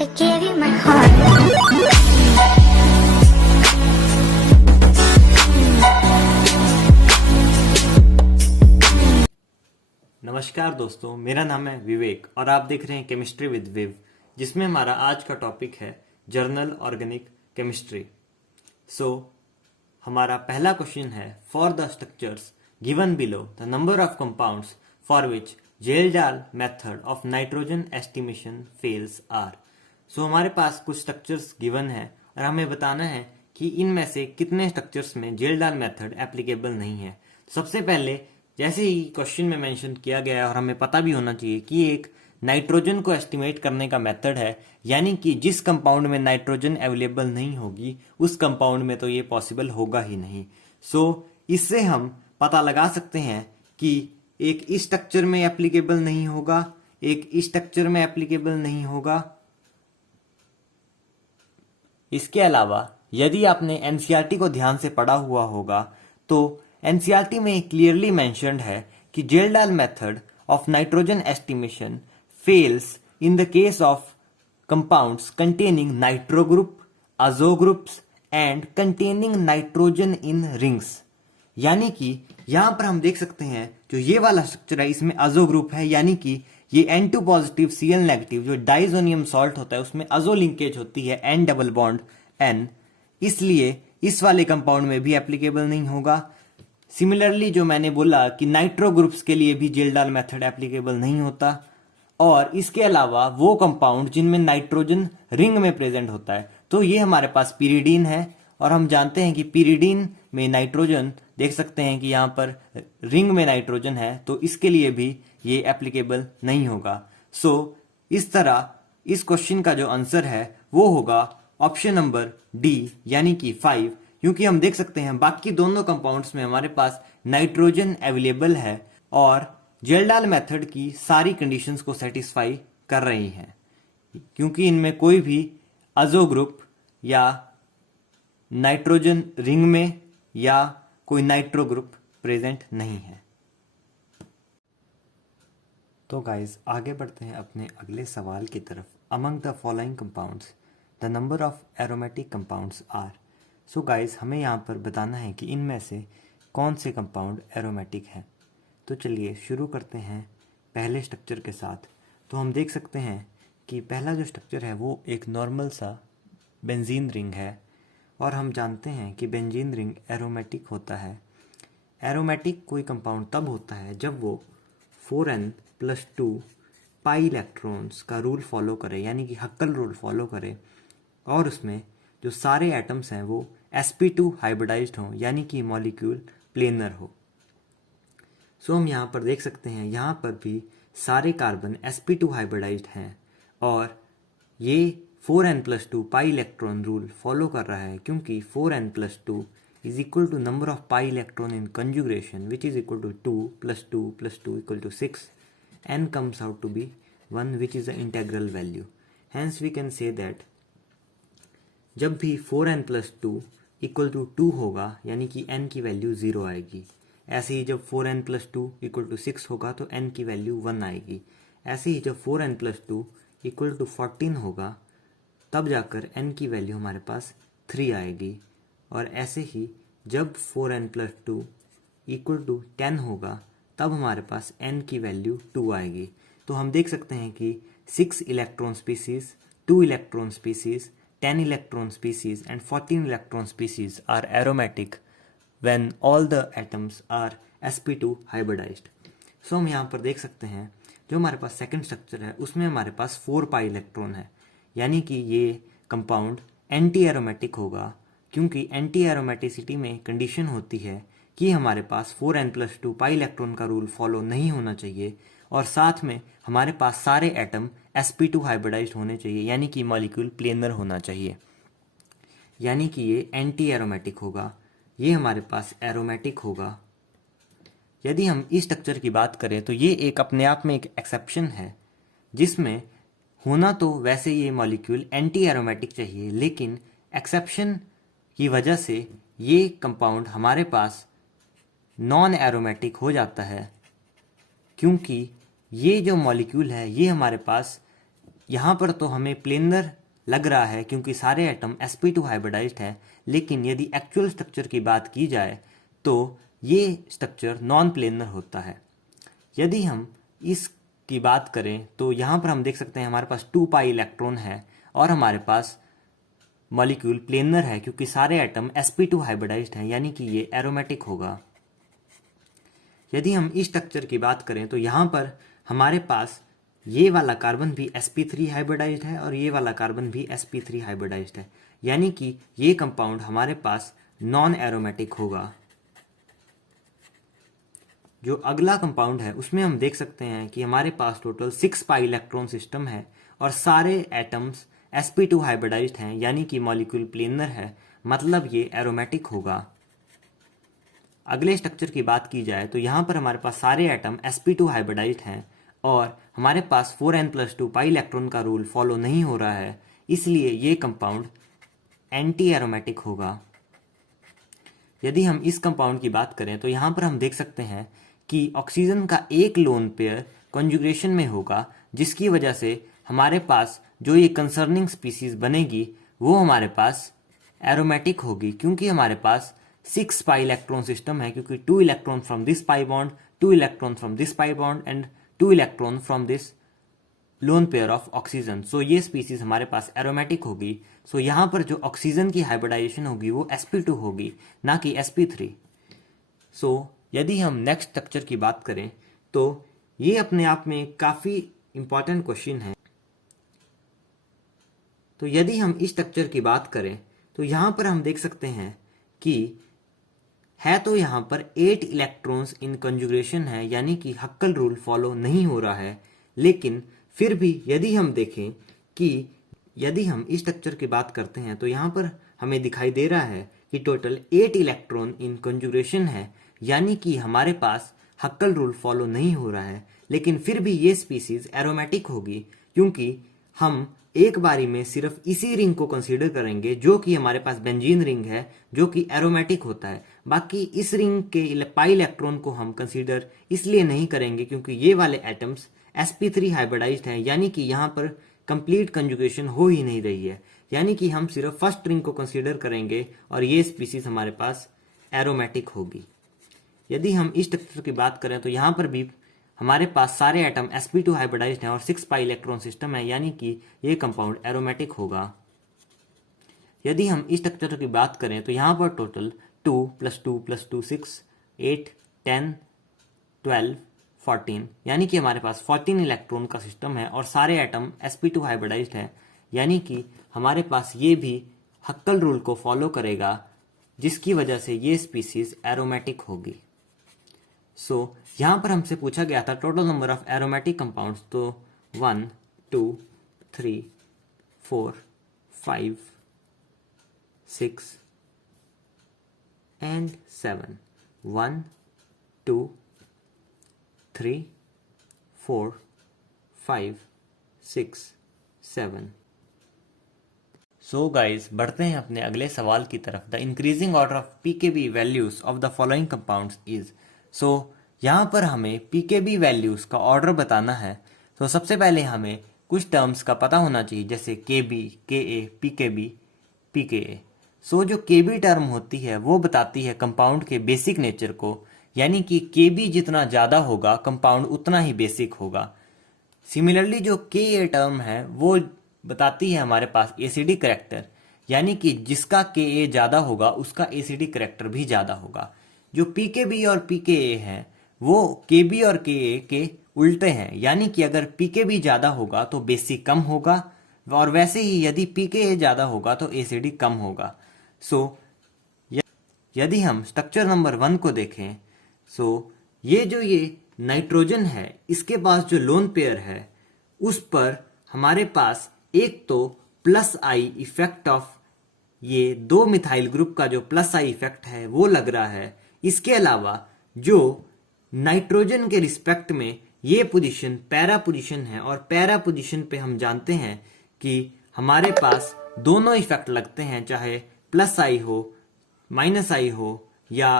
I gave you my heart. नमस्कार दोस्तों, मेरा नाम है विवेक और आप देख रहे हैं केमिस्ट्री विद विव, जिसमें हमारा आज का टॉपिक है जर्नल ऑर्गेनिक केमिस्ट्री। हमारा पहला क्वेश्चन है, for the structures given below the number of compounds for which Kjeldahl method of nitrogen estimation fails are. हमारे पास कुछ स्ट्रक्चर्स गिवन है और हमें बताना है कि इनमें से कितने स्ट्रक्चर्स में जेल-डाल मेथड एप्लीकेबल नहीं है। सबसे पहले, जैसे ही क्वेश्चन में मेंशन किया गया है और हमें पता भी होना चाहिए कि एक नाइट्रोजन को एस्टिमेट करने का मेथड है, यानी कि जिस कंपाउंड में नाइट्रोजन अवेलेबल नहीं होगी उस कंपाउंड में तो ये पॉसिबल होगा ही नहीं। इससे हम पता लगा सकते हैं कि एक इस स्ट्रक्चर में एप्लीकेबल नहीं होगा, एक इस स्ट्रक्चर में एप्लीकेबल नहीं होगा। इसके अलावा यदि आपने एनसीईआरटी को ध्यान से पढ़ा हुआ होगा तो एनसीईआरटी में क्लियरली मेंशन्ड है कि Kjeldahl method of nitrogen estimation fails in the case of compounds containing nitro group, azo groups and containing nitrogen in rings. यानी कि यहाँ पर हम देख सकते हैं जो ये वाला स्ट्रक्चर है, इसमें अजो ग्रुप है, यानी कि ये N2 पॉजिटिव Cl नेगेटिव जो डाइजोनियम सॉल्ट होता है उसमें अजो लिंकेज होती है N डबल बॉन्ड N, इसलिए इस वाले कंपाउंड में भी एप्लीकेबल नहीं होगा। सिमिलरली जो मैंने बोला कि नाइट्रो ग्रुप्स के लिए भी जेल-डाल मेथड एप्लीकेबल नहीं होता, और इसके अलावा वो कंपाउंड जिनमें नाइट्रोजन रिंग में प्रेजेंट होता है, तो ये हमारे पास पिरिडीन है और हम जानते हैं कि पिरिडीन में नाइट्रोजन देख सकते हैं कि यहाँ पर रिंग में नाइट्रोजन है, तो इसके लिए भी ये एप्लीकेबल नहीं होगा। इस तरह इस क्वेश्चन का जो आंसर है वो होगा ऑप्शन नंबर डी, यानी कि 5, क्योंकि हम देख सकते हैं बाकी दोनों कंपाउंड्स में हमारे पास नाइट्रोजन अवेलेबल है और जेल-डाल मेथड की सारी कंडीशंस को सेटिस्फाई कर रही हैं, क्योंकि इनमें कोई भी अजो ग्रुप या नाइट्रोजन रिंग में या कोई नाइट्रो ग्रुप प्रेजेंट नहीं है। तो गाइस, आगे बढ़ते हैं अपने अगले सवाल की तरफ। Among the following compounds the number of aromatic compounds are. Guys, हमें यहाँ पर बताना है कि इनमें से कौन से कंपाउंड एरोमेटिक हैं। तो चलिए शुरू करते हैं पहले स्ट्रक्चर के साथ। तो हम देख सकते हैं कि पहला जो स्ट्रक्चर है वो एक नॉर्मल सा बेंजीन रिंग है, और हम जानते हैं कि बेंजीन रिंग एरोमेटिक होता है। एरोमेटिक कोई कंपाउंड तब होता है जब वो 4n+2 पाई इलेक्ट्रॉन्स का रूल फॉलो करे, यानी कि हक्कल रूल फॉलो करे, और उसमें जो सारे एटम्स हैं वो sp2 हाइब्रिडाइज्ड हों, यानी कि मॉलिक्यूल प्लेनर हो। हम यहाँ पर देख सकते हैं, यहाँ पर भी सारे कार्बन sp2 हाइब्रिडाइज्ड हैं और ये 4n+2 pi electron rule follow कर रहा है, क्योंकि 4n+2 is equal to number of pi electron in conjugation, which is equal to 2 plus 2 plus 2 equal to 6. N comes out to be 1, which is the integral value. Hence we can say that जब भी 4n+2 equal to 2 होगा, यानी कि n की value 0 आएगी। ऐसे ही जब 4n+2 equal to 6 होगा तो n की वैल्यू 1 आएगी। ऐसे ही जब 4n+2 equal to 14 होगा तब जाकर n की वैल्यू हमारे पास 3 आएगी, और ऐसे ही जब 4n+2 इक्वल टू 10 होगा तब हमारे पास n की वैल्यू 2 आएगी। तो हम देख सकते हैं कि 6 electron species, 2 electron species, 10 electron species and 14 electron species are aromatic when all the atoms are sp2 hybridised. हम यहाँ पर देख सकते हैं जो हमारे पास सेकंड स्ट्रक्चर है उसमें हमारे पास 4 पाई इलेक्ट्रॉन है, यानी कि ये कंपाउंड एंटी एरोमेटिक होगा, क्योंकि एंटी एरोमेटिसिटी में कंडीशन होती है कि हमारे पास 4n+2 पाई इलेक्ट्रॉन का रूल फॉलो नहीं होना चाहिए, और साथ में हमारे पास सारे एटम sp2 हाइब्रिडाइज्ड होने चाहिए, यानी कि मॉलिक्यूल प्लेनर होना चाहिए, यानी कि ये एंटी एरोमेटिक होगा, ये हमारे पास एरोमेटिक होगा। यदि हम इस स्ट्रक्चर की बात करें तो ये एक अपने आप में एक एक्सेप्शन है, जिसमें होना तो वैसे ये मॉलिक्यूल एंटी एरोमेटिक चाहिए, लेकिन एक्सेप्शन की वजह से ये कंपाउंड हमारे पास नॉन एरोमेटिक हो जाता है, क्योंकि ये जो मॉलिक्यूल है ये हमारे पास यहाँ पर तो हमें प्लेनर लग रहा है क्योंकि सारे एटम sp2 हाइब्रिडाइज्ड है, लेकिन यदि एक्चुअल स्ट्रक्चर की बात की जाए तो ये स्ट्रक्चर नॉन प्लेनर होता है। यदि हम इसकी बात करें तो यहाँ पर हम देख सकते हैं हमारे पास 2 पाई इलेक्ट्रॉन है और हमारे पास मॉलिक्यूल प्लेनर है क्योंकि सारे एटम sp2 हाइब्रिडाइज्ड हैं, यानी कि ये एरोमेटिक होगा। यदि हम इस स्ट्रक्चर की बात करें तो यहाँ पर हमारे पास ये वाला कार्बन भी sp3 हाइब्रिडाइज्ड है और ये वाला कार्बन भी sp3 हाइब्रिडाइज्ड है, यानी कि ये कंपाउंड हमारे पास नॉन एरोमेटिक होगा। जो अगला कंपाउंड है उसमें हम देख सकते हैं कि हमारे पास टोटल 6 पाई इलेक्ट्रॉन सिस्टम है और सारे एटम्स sp2 हाइब्रिडाइज्ड हैं, यानी कि मॉलिक्यूल प्लेनर है, मतलब ये एरोमेटिक होगा। अगले स्ट्रक्चर की बात की जाए तो यहाँ पर हमारे पास सारे एटम sp2 हाइब्रिडाइज्ड हैं और हमारे पास 4n+2 पाई इलेक्ट्रॉन का रूल फॉलो नहीं हो रहा है, इसलिए ये कंपाउंड एंटी एरोमेटिक होगा। यदि हम इस कंपाउंड की बात करें तो यहाँ पर हम देख सकते हैं कि ऑक्सीजन का एक लोन पेयर कॉन्जुगेशन में होगा, जिसकी वजह से हमारे पास जो ये कंसर्निंग स्पीसीज बनेगी वो हमारे पास एरोमेटिक होगी, क्योंकि हमारे पास 6 पाई इलेक्ट्रॉन सिस्टम है, क्योंकि 2 electron from this pi bond, 2 electron from this pi bond and 2 electron from this lone pair of oxygen. So ये स्पीसीज हमारे पास एरोमेटिक होगी। सो यहाँ पर जो ऑक्सीजन की हाइब्रिडाइजेशन होगी वो sp2 होगी, ना कि sp3। सो यदि हम नेक्स्ट स्ट्रक्चर की बात करें तो ये अपने आप में काफ़ी इंपॉर्टेंट क्वेश्चन है। तो यदि हम इस स्ट्रक्चर की बात करें तो यहाँ पर हम देख सकते हैं कि है तो यहाँ पर 8 इलेक्ट्रॉन्स इन कंजुगेशन है, यानी कि हक्कल रूल फॉलो नहीं हो रहा है। लेकिन फिर भी यदि हम देखें कि यदि हम इस स्ट्रक्चर की बात करते हैं तो यहाँ पर हमें दिखाई दे रहा है कि टोटल 8 इलेक्ट्रॉन इन कंजुगेशन है, यानी कि हमारे पास हक्कल रूल फॉलो नहीं हो रहा है। लेकिन फिर भी ये स्पीसीज एरोमेटिक होगी, क्योंकि हम एक बारी में सिर्फ इसी रिंग को कंसीडर करेंगे जो कि हमारे पास बेंजीन रिंग है, जो कि एरोमेटिक होता है। बाकी इस रिंग के पाई इलेक्ट्रॉन को हम कंसीडर इसलिए नहीं करेंगे क्योंकि ये वाले एटम्स sp3 हाइब्रिडाइज्ड हैं, यानी कि यहाँ पर कंप्लीट कंजुगेशन हो ही नहीं रही है, यानी कि हम सिर्फ फर्स्ट रिंग को कंसीडर करेंगे और ये स्पीसीज हमारे पास एरोमेटिक होगी। यदि हम इस स्ट्रक्चर की बात करें तो यहाँ पर भी हमारे पास सारे एटम sp2 हाइब्रिडाइज्ड हैं और 6 पाई इलेक्ट्रॉन सिस्टम है, यानी कि ये कंपाउंड एरोमेटिक होगा। यदि हम इस स्ट्रक्चर की बात करें तो यहाँ पर टोटल 2 + 2 + 2 6 8 10 12 14, यानी कि हमारे पास 14 इलेक्ट्रॉन का सिस्टम है और सारे एटम sp2 हाइब्रिडाइज्ड है, यानी कि हमारे पास ये भी हक्कल रूल को फॉलो करेगा, जिसकी वजह से ये स्पीसीज एरोमेटिक होगी। सो यहाँ पर हमसे पूछा गया था total number of aromatic compounds, तो 1 2 3 4 5 6 and 7 1 2 3 4 5 6 7। सो गाइज बढ़ते हैं अपने अगले सवाल की तरफ। The increasing order of pKb values of the following compounds is. So यहाँ पर हमें पीकेबी वैल्यूज का ऑर्डर बताना है। तो सबसे पहले हमें कुछ टर्म्स का पता होना चाहिए, जैसे केबी, केए, पीकेबी, पीकेए। सो जो केबी टर्म होती है वो बताती है कंपाउंड के बेसिक नेचर को, यानी कि केबी जितना ज़्यादा होगा कंपाउंड उतना ही बेसिक होगा। सिमिलरली जो केए टर्म है वो बताती है हमारे पास एसिडिक करैक्टर, यानी कि जिसका केए ज़्यादा होगा उसका एसिडिक करैक्टर भी ज़्यादा होगा। जो पीकेबी और पीकेए है वो केबी और केए के उल्टे हैं, यानी कि अगर पीकेबी ज़्यादा होगा तो बेसिक कम होगा और वैसे ही यदि पीकेए ज़्यादा होगा तो एसिडिक कम होगा। सो यदि हम स्ट्रक्चर नंबर 1 को देखें, सो ये नाइट्रोजन है, इसके पास जो लोन पेयर है उस पर हमारे पास एक तो प्लस आई इफेक्ट ऑफ ये 2 मिथाइल ग्रुप का जो प्लस आई इफेक्ट है वो लग रहा है। इसके अलावा जो नाइट्रोजन के रिस्पेक्ट में ये पोजीशन पैरा पोजीशन है और पैरा पोजीशन पे हम जानते हैं कि हमारे पास दोनों इफेक्ट लगते हैं, चाहे प्लस आई हो माइनस आई हो या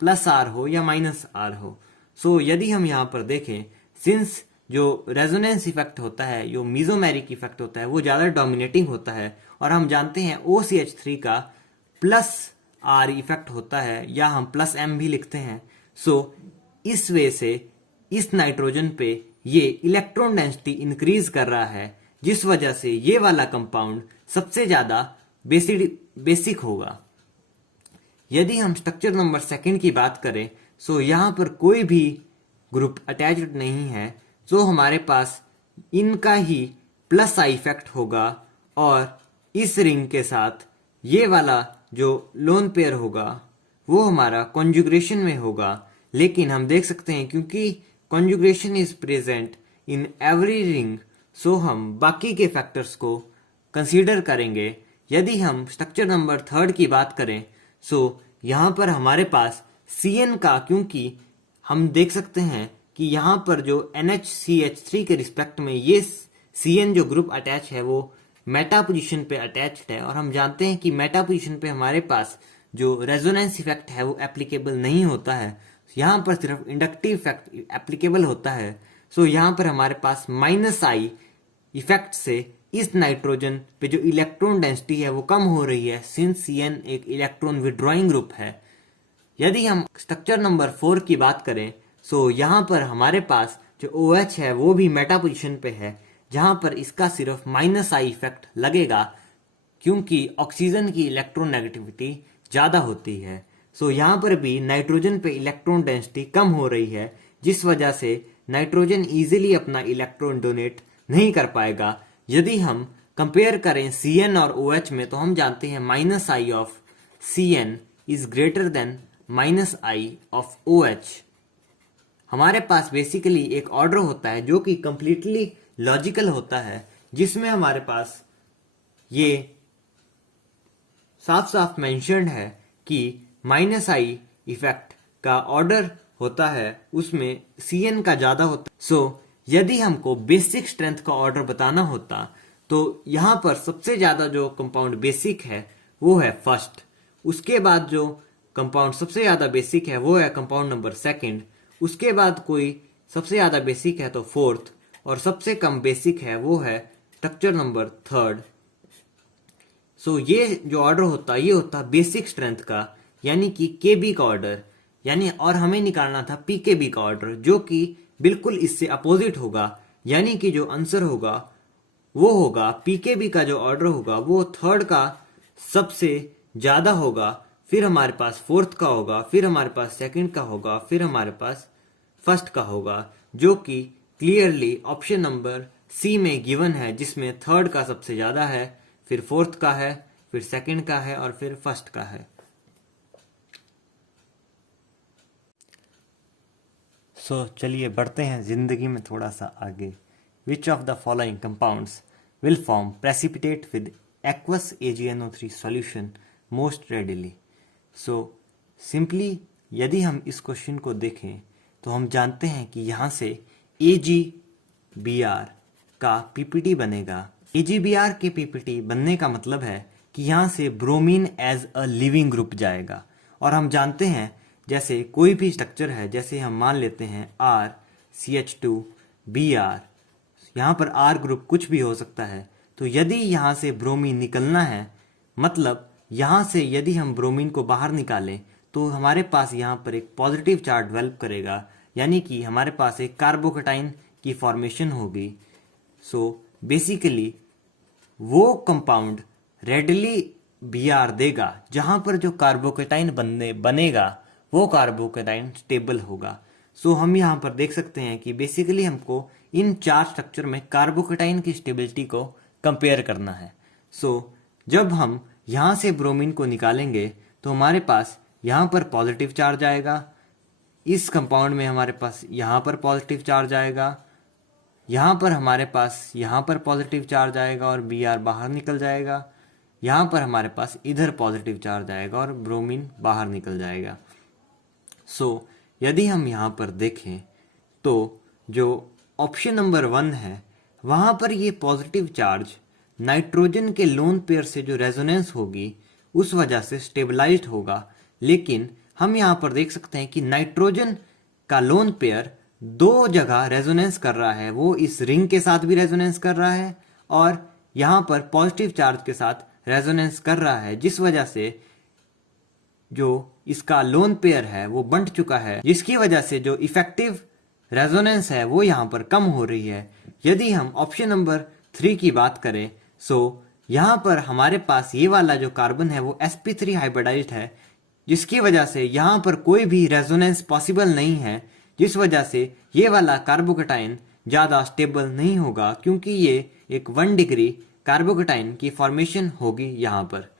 प्लस आर हो या माइनस आर हो। सो यदि हम यहाँ पर देखें, सिंस जो रेजोनेंस इफेक्ट होता है, जो मीजोमेरिक इफेक्ट होता है, वो ज़्यादा डोमिनेटिंग होता है। और हम जानते हैं OCH3 का प्लस R इफेक्ट होता है, या हम प्लस M भी लिखते हैं। सो इस वे से इस नाइट्रोजन पे ये इलेक्ट्रॉन डेंसिटी इंक्रीज कर रहा है, जिस वजह से ये वाला कंपाउंड सबसे ज़्यादा बेसिक होगा। यदि हम स्ट्रक्चर नंबर सेकंड की बात करें, सो यहाँ पर कोई भी ग्रुप अटैच्ड नहीं है, सो हमारे पास इनका ही प्लस आई इफेक्ट होगा, और इस रिंग के साथ ये वाला जो लोन पेयर होगा वो हमारा कॉन्जुगेशन में होगा। लेकिन हम देख सकते हैं क्योंकि conjugation is present in every ring, so हम बाकी के फैक्टर्स को कंसीडर करेंगे। यदि हम स्ट्रक्चर नंबर थर्ड की बात करें, सो यहाँ पर हमारे पास CN का, क्योंकि हम देख सकते हैं कि यहाँ पर जो NHCH3 के रिस्पेक्ट में ये CN जो ग्रुप अटैच है वो मेटा पोजीशन पे अटैच्ड है, और हम जानते हैं कि मेटा पोजीशन पे हमारे पास जो रेजोनेंस इफेक्ट है वो एप्लीकेबल नहीं होता है, यहाँ पर सिर्फ इंडक्टिव इफेक्ट एप्लीकेबल होता है। सो यहाँ पर हमारे पास -I इफेक्ट से इस नाइट्रोजन पे जो इलेक्ट्रॉन डेंसिटी है वो कम हो रही है, सिंस CN एक इलेक्ट्रॉन विड्रॉइंग ग्रुप है। यदि हम स्ट्रक्चर नंबर 4 की बात करें, सो यहाँ पर हमारे पास जो OH है वो भी मेटा पोजीशन पे है, जहाँ पर इसका सिर्फ -I इफेक्ट लगेगा, क्योंकि ऑक्सीजन की इलेक्ट्रॉन नेगेटिविटी ज़्यादा होती है। सो यहाँ पर भी नाइट्रोजन पे इलेक्ट्रॉन डेंसिटी कम हो रही है, जिस वजह से नाइट्रोजन इजीली अपना इलेक्ट्रॉन डोनेट नहीं कर पाएगा। यदि हम कंपेयर करें CN और OH में, तो हम जानते हैं -I of CN is greater than -I of OH। हमारे पास बेसिकली एक ऑर्डर होता है जो कि कंप्लीटली लॉजिकल होता है, जिसमें हमारे पास ये साफ साफ मेंशन्ड है कि -I इफेक्ट का ऑर्डर होता है, उसमें CN का ज़्यादा होता है। सो यदि हमको बेसिक स्ट्रेंथ का ऑर्डर बताना होता, तो यहाँ पर सबसे ज़्यादा जो कंपाउंड बेसिक है वो है फर्स्ट। उसके बाद जो कंपाउंड सबसे ज़्यादा बेसिक है वो है कंपाउंड नंबर सेकंड। उसके बाद कोई सबसे ज़्यादा बेसिक है तो फोर्थ, और सबसे कम बेसिक है वो है स्ट्रक्चर नंबर थर्ड। सो ये जो ऑर्डर होता है ये होता है बेसिक स्ट्रेंथ का, यानी कि KB का ऑर्डर, यानी और हमें निकालना था PKB का ऑर्डर, जो कि बिल्कुल इससे अपोजिट होगा। यानी कि जो आंसर होगा वो होगा PKB का जो ऑर्डर होगा वो थर्ड का सबसे ज़्यादा होगा, फिर हमारे पास फोर्थ का होगा, फिर हमारे पास सेकंड का होगा, फिर हमारे पास फर्स्ट का होगा, जो कि क्लियरली ऑप्शन नंबर C में गिवन है, जिसमें थर्ड का सबसे ज़्यादा है, फिर फोर्थ का है, फिर सेकंड का है, और फिर फर्स्ट का है। सो चलिए बढ़ते हैं जिंदगी में थोड़ा सा आगे। Which of the following compounds will form precipitate with aqueous AgNO3 solution most readily. So simply यदि हम इस क्वेश्चन को देखें तो हम जानते हैं कि यहाँ से AgBr का PPT बनेगा। AgBr के PPT बनने का मतलब है कि यहाँ से bromine as a leaving group जाएगा, और हम जानते हैं जैसे कोई भी स्ट्रक्चर है, जैसे हम मान लेते हैं RCH2Br, यहाँ पर R ग्रुप कुछ भी हो सकता है। तो यदि यहाँ से ब्रोमीन निकलना है, मतलब यहाँ से यदि हम ब्रोमीन को बाहर निकालें तो हमारे पास यहाँ पर एक पॉजिटिव चार्ज डेवलप करेगा, यानी कि हमारे पास एक कार्बोकेटाइन की फॉर्मेशन होगी। सो बेसिकली वो कंपाउंड रेडली Br देगा जहाँ पर जो कार्बोकेटाइन बनेगा वो कार्बोकेटाइन स्टेबल होगा। सो हम यहाँ पर देख सकते हैं कि बेसिकली हमको इन चार स्ट्रक्चर में कार्बोकेटाइन की स्टेबिलिटी को कंपेयर करना है। सो जब हम यहाँ से ब्रोमीन को निकालेंगे तो हमारे पास यहाँ पर पॉजिटिव चार्ज आएगा, इस कंपाउंड में हमारे पास यहाँ पर पॉजिटिव चार्ज आएगा, यहाँ पर हमारे पास यहाँ पर पॉजिटिव चार्ज आएगा और Br बाहर निकल जाएगा, यहाँ पर हमारे पास इधर पॉजिटिव चार्ज आएगा और ब्रोमीन बाहर निकल जाएगा। सो यदि हम यहाँ पर देखें तो जो ऑप्शन नंबर 1 है वहाँ पर ये पॉजिटिव चार्ज नाइट्रोजन के लोन पेयर से जो रेजोनेंस होगी उस वजह से स्टेबलाइज्ड होगा, लेकिन हम यहाँ पर देख सकते हैं कि नाइट्रोजन का लोन पेयर दो जगह रेजोनेंस कर रहा है, वो इस रिंग के साथ भी रेजोनेंस कर रहा है और यहाँ पर पॉजिटिव चार्ज के साथ रेजोनेंस कर रहा है, जिस वजह से जो इसका लोन पेयर है वो बंट चुका है, जिसकी वजह से जो इफेक्टिव रेजोनेंस है वो यहाँ पर कम हो रही है। यदि हम ऑप्शन नंबर 3 की बात करें, सो यहाँ पर हमारे पास ये वाला जो कार्बन है वो sp3 हाइब्रिडाइज्ड है, जिसकी वजह से यहाँ पर कोई भी रेजोनेंस पॉसिबल नहीं है, जिस वजह से ये वाला कार्बोकेटाइन ज़्यादा स्टेबल नहीं होगा, क्योंकि ये एक 1 डिग्री कार्बोकेटाइन की फॉर्मेशन होगी यहाँ पर।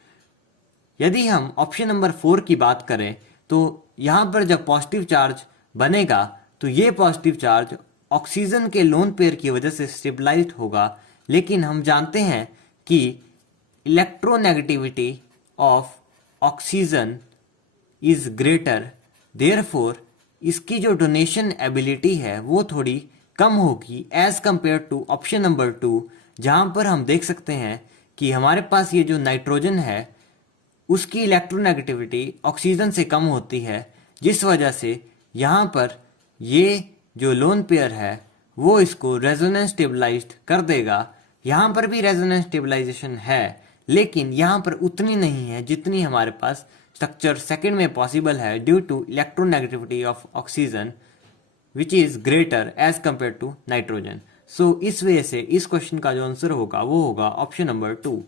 यदि हम ऑप्शन नंबर 4 की बात करें तो यहाँ पर जब पॉजिटिव चार्ज बनेगा तो ये पॉजिटिव चार्ज ऑक्सीजन के लोन पेयर की वजह से स्टेबलाइज्ड होगा, लेकिन हम जानते हैं कि electronegativity of oxygen is greater, therefore इसकी जो डोनेशन एबिलिटी है वो थोड़ी कम होगी as compare to option number 2, जहाँ पर हम देख सकते हैं कि हमारे पास ये जो नाइट्रोजन है उसकी इलेक्ट्रोनेगेटिविटी ऑक्सीजन से कम होती है, जिस वजह से यहाँ पर ये जो लोन पेयर है वो इसको रेजोनेंस स्टेबलाइज्ड कर देगा। यहाँ पर भी रेजोनेंस स्टेबलाइजेशन है, लेकिन यहाँ पर उतनी नहीं है जितनी हमारे पास स्ट्रक्चर सेकंड में पॉसिबल है, due to electronegativity of oxygen which is greater as compare to nitrogen. So इस वजह से इस क्वेश्चन का जो आंसर होगा वो होगा ऑप्शन नंबर 2।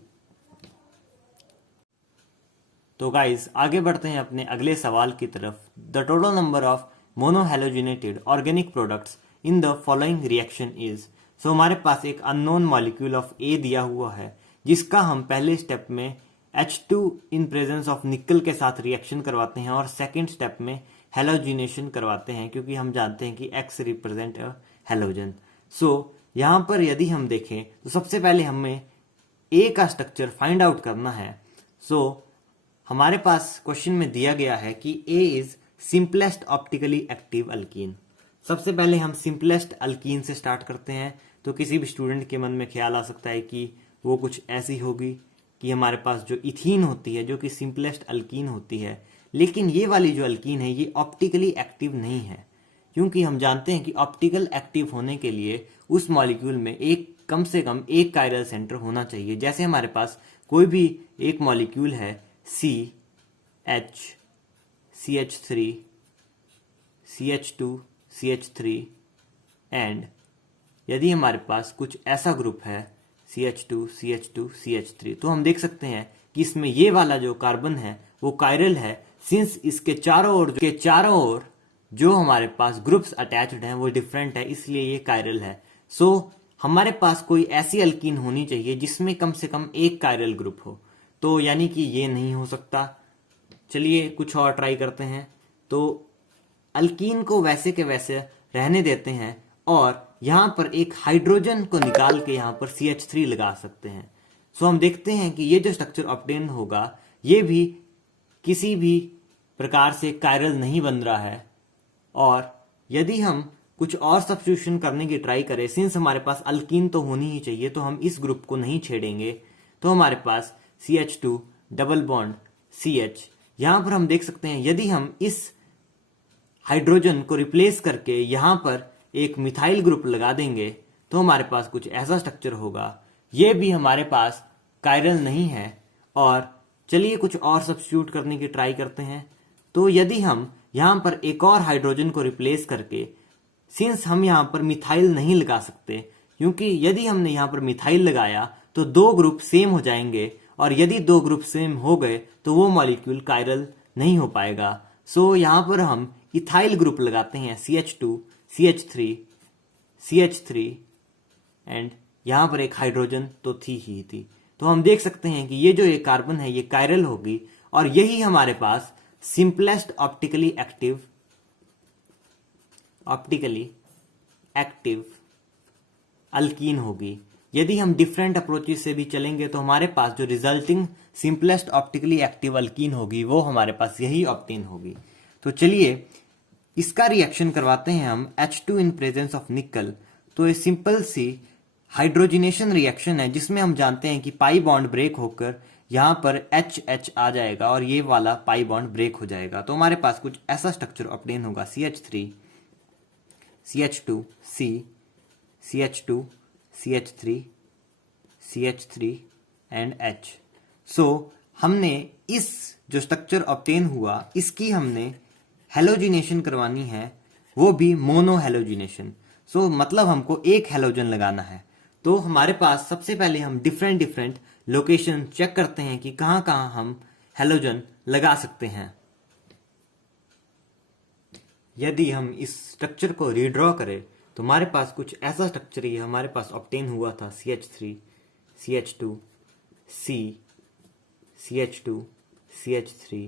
तो गाइस आगे बढ़ते हैं अपने अगले सवाल की तरफ। The total number of monohalogenated organic products in the following reaction is. So हमारे पास एक अननोन मॉलिक्यूल ऑफ ए दिया हुआ है, जिसका हम पहले स्टेप में H2 इन प्रेजेंस ऑफ निकल के साथ रिएक्शन करवाते हैं और सेकेंड स्टेप में हेलोजिनेशन करवाते हैं, क्योंकि हम जानते हैं कि X रिप्रेजेंट अ हेलोजन। सो यहाँ पर यदि हम देखें तो सबसे पहले हमें ए का स्ट्रक्चर फाइंड आउट करना है। सो हमारे पास क्वेश्चन में दिया गया है कि A is simplest optically active alkene. सबसे पहले हम सिंपलेस्ट अल्कीन से स्टार्ट करते हैं, तो किसी भी स्टूडेंट के मन में ख्याल आ सकता है कि वो कुछ ऐसी होगी कि हमारे पास जो इथीन होती है जो कि सिंपलेस्ट अल्कीन होती है, लेकिन ये वाली जो अल्कीन है ये ऑप्टिकली एक्टिव नहीं है, क्योंकि हम जानते हैं कि ऑप्टिकल एक्टिव होने के लिए उस मॉलिक्यूल में एक कम से कम एक कायरल सेंटर होना चाहिए। जैसे हमारे पास कोई भी एक मॉलिक्यूल है CH, CH3, CH2, CH3 and यदि हमारे पास कुछ ऐसा ग्रुप है CH2, CH2, CH3, तो हम देख सकते हैं कि इसमें ये वाला जो कार्बन है वो कायरल है, सिंस इसके चारों ओर जो हमारे पास ग्रुप्स अटैच्ड हैं वो डिफरेंट है, इसलिए ये कायरल है। सो हमारे पास कोई ऐसी अल्कीन होनी चाहिए जिसमें कम से कम एक कायरल ग्रुप हो, तो यानी कि ये नहीं हो सकता। चलिए कुछ और ट्राई करते हैं। तो अल्कीन को वैसे के वैसे रहने देते हैं और यहाँ पर एक हाइड्रोजन को निकाल के यहाँ पर CH3 लगा सकते हैं। सो हम देखते हैं कि ये जो स्ट्रक्चर ऑब्टेन होगा ये भी किसी भी प्रकार से कायरल नहीं बन रहा है, और यदि हम कुछ और सब्स्टिट्यूशन करने की ट्राई करें, सिंस हमारे पास अल्कीन तो होनी ही चाहिए, तो हम इस ग्रुप को नहीं छेड़ेंगे। तो हमारे पास CH2 डबल बॉन्ड CH, यहाँ पर हम देख सकते हैं यदि हम इस हाइड्रोजन को रिप्लेस करके यहाँ पर एक मिथाइल ग्रुप लगा देंगे तो हमारे पास कुछ ऐसा स्ट्रक्चर होगा। ये भी हमारे पास कायरल नहीं है, और चलिए कुछ और सब्स्टिट्यूट करने की ट्राई करते हैं। तो यदि हम यहाँ पर एक और हाइड्रोजन को रिप्लेस करके, सिंस हम यहाँ पर मिथाइल नहीं लगा सकते, क्योंकि यदि हमने यहाँ पर मिथाइल लगाया तो दो ग्रुप सेम हो जाएंगे, और यदि दो ग्रुप सेम हो गए तो वो मॉलिक्यूल कायरल नहीं हो पाएगा। सो यहाँ पर हम इथाइल ग्रुप लगाते हैं CH2, CH3, CH3 एंड यहाँ पर एक हाइड्रोजन तो थी ही थी। तो हम देख सकते हैं कि ये जो एक कार्बन है ये कायरल होगी, और यही हमारे पास सिंपलेस्ट ऑप्टिकली एक्टिव अल्कीन होगी। यदि हम डिफरेंट अप्रोचेस से भी चलेंगे तो हमारे पास जो resulting simplest optically active alkyne होगी वो हमारे पास यही ऑप्टेन होगी। तो चलिए इसका रिएक्शन करवाते हैं हम H2 इन प्रेजेंस ऑफ निकल। तो ये सिंपल सी हाइड्रोजिनेशन रिएक्शन है, जिसमें हम जानते हैं कि पाई बॉन्ड ब्रेक होकर यहाँ पर HH आ जाएगा और ये वाला पाई बॉन्ड ब्रेक हो जाएगा। तो हमारे पास कुछ ऐसा स्ट्रक्चर ऑब्टेन होगा CH3 CH2 C CH2 CH3 CH3 and H। सो हमने इस जो स्ट्रक्चर ऑब्टेन हुआ इसकी हमने हेलोजिनेशन करवानी है, वो भी मोनो हेलोजिनेशन। सो मतलब हमको एक हेलोजन लगाना है। तो हमारे पास सबसे पहले हम डिफरेंट लोकेशन चेक करते हैं कि कहाँ कहाँ हम हेलोजन लगा सकते हैं। यदि हम इस स्ट्रक्चर को रीड्रॉ करें तो हमारे पास कुछ ऐसा स्ट्रक्चर ही हमारे पास ऑब्टेन हुआ था। CH3 CH2 C CH2 CH3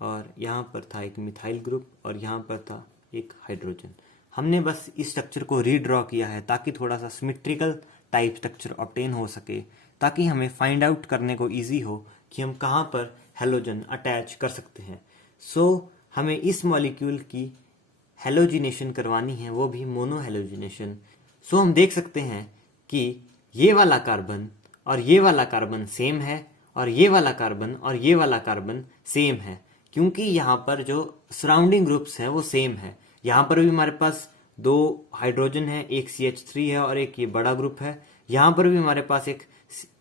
और यहाँ पर था एक मिथाइल ग्रुप और यहाँ पर था एक हाइड्रोजन। हमने बस इस स्ट्रक्चर को रीड्रॉ किया है ताकि थोड़ा सा सिमेट्रिकल टाइप स्ट्रक्चर ऑब्टेन हो सके, ताकि हमें फाइंड आउट करने को इजी हो कि हम कहाँ पर हेलोजन अटैच कर सकते हैं। सो हमें इस मॉलिक्यूल की हेलोजिनेशन करवानी है, वो भी मोनो हेलोजिनेशन। सो हम देख सकते हैं कि ये वाला कार्बन और ये वाला कार्बन सेम है और ये वाला कार्बन और ये वाला कार्बन सेम है, क्योंकि यहाँ पर जो सराउंडिंग ग्रुप्स हैं वो सेम है। यहाँ पर भी हमारे पास दो हाइड्रोजन है, एक CH3 है और एक ये बड़ा ग्रुप है। यहाँ पर भी हमारे पास एक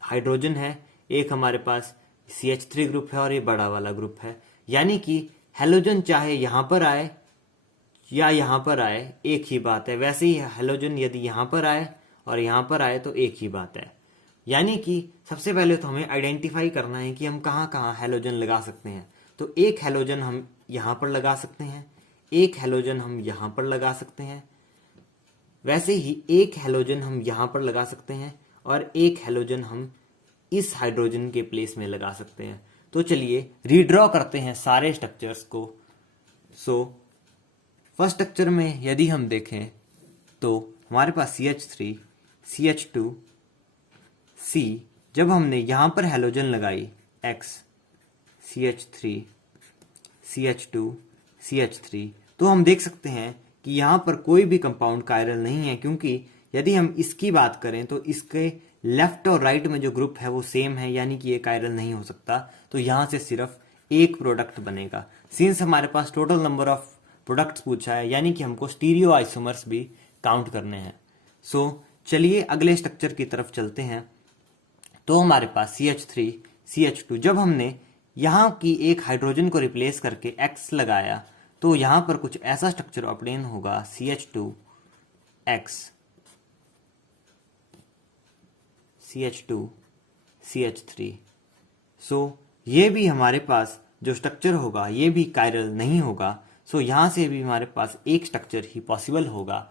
हाइड्रोजन है, एक हमारे पास CH3 ग्रुप है और ये बड़ा वाला ग्रुप है। यानी कि हेलोजन चाहे यहाँ पर आए या यहाँ पर आए एक ही बात है। वैसे ही हेलोजन यदि यहाँ पर आए और यहाँ पर आए तो एक ही बात है। यानी कि सबसे पहले तो हमें आइडेंटिफाई करना है कि हम कहाँ कहाँ हेलोजन लगा सकते हैं। तो एक हेलोजन हम यहाँ पर लगा सकते हैं, एक हेलोजन हम यहाँ पर लगा सकते हैं, वैसे ही एक हेलोजन हम यहाँ पर लगा सकते हैं और एक हेलोजन हम इस हाइड्रोजन के प्लेस में लगा सकते हैं। तो चलिए रीड्रॉ करते हैं सारे स्ट्रक्चर्स को। सो फर्स्ट स्ट्रक्चर में यदि हम देखें तो हमारे पास CH3 CH2 C, जब हमने यहाँ पर हेलोजन लगाई X CH3 CH2 CH3, तो हम देख सकते हैं कि यहाँ पर कोई भी कंपाउंड कायरल नहीं है, क्योंकि यदि हम इसकी बात करें तो इसके लेफ्ट और राइट में जो ग्रुप है वो सेम है, यानी कि ये कायरल नहीं हो सकता। तो यहाँ से सिर्फ एक प्रोडक्ट बनेगा। सिंस हमारे पास टोटल नंबर ऑफ प्रोडक्ट्स पूछा है, यानी कि हमको स्टीरियो आइसोमर्स भी काउंट करने हैं। सो चलिए अगले स्ट्रक्चर की तरफ चलते हैं। तो हमारे पास CH3 CH2, जब हमने यहाँ की एक हाइड्रोजन को रिप्लेस करके X लगाया तो यहाँ पर कुछ ऐसा स्ट्रक्चर ऑब्टेन होगा CH2 X CH2 CH3। सो ये भी हमारे पास जो स्ट्रक्चर होगा ये भी कायरल नहीं होगा। सो यहाँ से भी हमारे पास एक स्ट्रक्चर ही पॉसिबल होगा।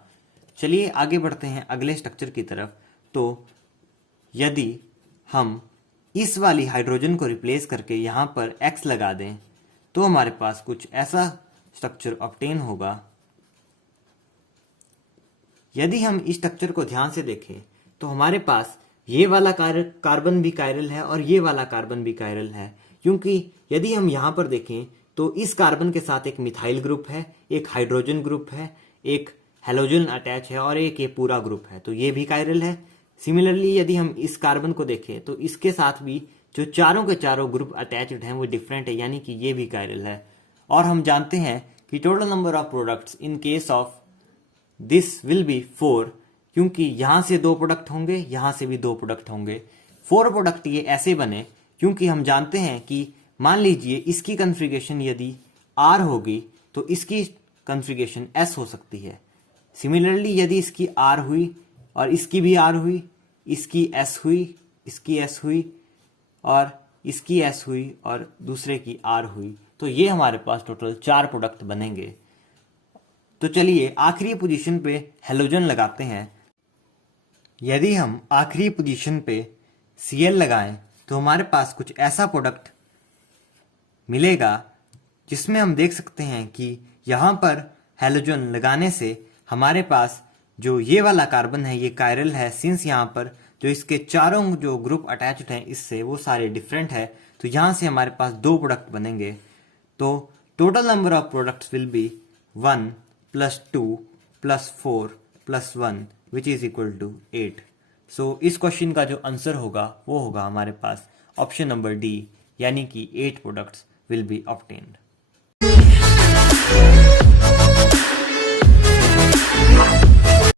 चलिए आगे बढ़ते हैं अगले स्ट्रक्चर की तरफ। तो यदि हम इस वाली हाइड्रोजन को रिप्लेस करके यहाँ पर X लगा दें तो हमारे पास कुछ ऐसा स्ट्रक्चर ऑब्टेन होगा। यदि हम इस स्ट्रक्चर को ध्यान से देखें तो हमारे पास ये वाला कार्बन भी कायरल है और ये वाला कार्बन भी कायरल है, क्योंकि यदि हम यहाँ पर देखें तो इस कार्बन के साथ एक मिथाइल ग्रुप है, एक हाइड्रोजन ग्रुप है, एक हेलोजन अटैच है और एक ये पूरा ग्रुप है, तो ये भी कायरल है। सिमिलरली यदि हम इस कार्बन को देखें तो इसके साथ भी जो चारों के चारों ग्रुप अटैच्ड हैं वो डिफरेंट है, यानी कि ये भी कायरल है। और हम जानते हैं कि total number of products in case of this will be 4, क्योंकि यहाँ से 2 प्रोडक्ट होंगे, यहाँ से भी 2 प्रोडक्ट होंगे। 4 प्रोडक्ट ये ऐसे बने क्योंकि हम जानते हैं कि मान लीजिए इसकी कॉन्फ़िगरेशन यदि R होगी तो इसकी कॉन्फ़िगरेशन S हो सकती है। सिमिलरली यदि इसकी R हुई और इसकी भी R हुई, इसकी S हुई, इसकी S हुई और इसकी S हुई और दूसरे की R हुई, तो ये हमारे पास टोटल 4 प्रोडक्ट बनेंगे। तो चलिए आखिरी पोजीशन पे हेलोजन लगाते हैं। यदि हम आखिरी पोजीशन पे Cl लगाएं तो हमारे पास कुछ ऐसा प्रोडक्ट मिलेगा जिसमें हम देख सकते हैं कि यहाँ पर हेलोजन लगाने से हमारे पास जो ये वाला कार्बन है ये कायरल है, सिंस यहाँ पर जो इसके चारों जो ग्रुप अटैच्ड हैं इससे वो सारे डिफरेंट है। तो यहाँ से हमारे पास 2 प्रोडक्ट बनेंगे। तो total number of products will be 1 + 2 + 4 + 1 which is equal to 8। So इस क्वेश्चन का जो आंसर होगा वो होगा हमारे पास ऑप्शन नंबर डी, यानी कि 8 प्रोडक्ट्स विल बी ऑब्टेन्ड।